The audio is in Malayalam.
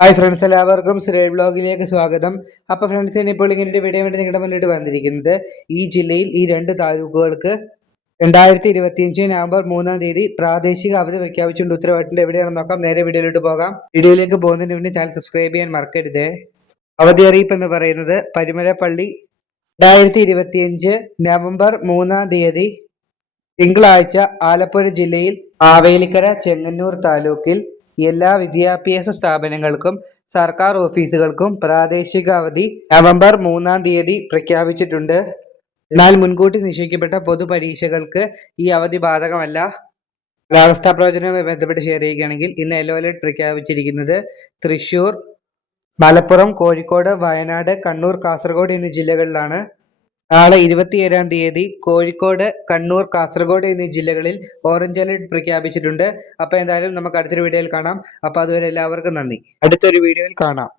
ഹായ് ഫ്രണ്ട്സ് എല്ലാവർക്കും ശ്രീ ബ്ലോഗിലേക്ക് സ്വാഗതം. അപ്പോൾ ഫ്രണ്ട്സ് ഇപ്പോൾ ഇങ്ങനെ വീഡിയോ വേണ്ടി നിങ്ങളുടെ മുന്നിട്ട് വന്നിരിക്കുന്നത് ഈ ജില്ലയിൽ ഈ രണ്ട് താലൂക്കുകൾക്ക് രണ്ടായിരത്തി ഇരുപത്തിയഞ്ച് നവംബർ മൂന്നാം തീയതി പ്രാദേശിക അവധി പ്രഖ്യാപിച്ചുകൊണ്ട് ഉത്തരവാദിത്തം എവിടെയാണെന്ന് നോക്കാം. നേരെ വീഡിയോയിലോട്ട് പോകാം. വീഡിയോയിലേക്ക് പോകുന്നതിന് മുന്നേ ചാനൽ സബ്സ്ക്രൈബ് ചെയ്യാൻ മറക്കരുത്. അവധി അറിയിപ്പ് എന്ന് പറയുന്നത് പരുമലപ്പള്ളി രണ്ടായിരത്തി ഇരുപത്തിയഞ്ച് നവംബർ മൂന്നാം തീയതി തിങ്കളാഴ്ച ആലപ്പുഴ ജില്ലയിൽ ആവേലിക്കര ചെങ്ങന്നൂർ താലൂക്കിൽ എല്ലാ വിദ്യാഭ്യാസ സ്ഥാപനങ്ങൾക്കും സർക്കാർ ഓഫീസുകൾക്കും പ്രാദേശിക അവധി നവംബർ മൂന്നാം തീയതി പ്രഖ്യാപിച്ചിട്ടുണ്ട്. എന്നാൽ മുൻകൂട്ടി നിശ്ചയിക്കപ്പെട്ട പൊതുപരീക്ഷകൾക്ക് ഈ അവധി ബാധകമല്ല. കാലാവസ്ഥാ പ്രവചനവുമായി ബന്ധപ്പെട്ട് ഷെയർ ചെയ്യുകയാണെങ്കിൽ ഇന്ന് യെല്ലോ അലർട്ട് പ്രഖ്യാപിച്ചിരിക്കുന്നത് തൃശൂർ മലപ്പുറം കോഴിക്കോട് വയനാട് കണ്ണൂർ കാസർഗോഡ് എന്നീ ജില്ലകളിലാണ്. നാളെ ഇരുപത്തിയേഴാം തീയതി കോഴിക്കോട് കണ്ണൂർ കാസർഗോഡ് എന്നീ ജില്ലകളിൽ ഓറഞ്ച് അലർട്ട് പ്രഖ്യാപിച്ചിട്ടുണ്ട്. അപ്പോൾ എന്തായാലും നമുക്ക് അടുത്തൊരു വീഡിയോയിൽ കാണാം. അപ്പോൾ അതുവരെ എല്ലാവർക്കും നന്ദി. അടുത്തൊരു വീഡിയോയിൽ കാണാം.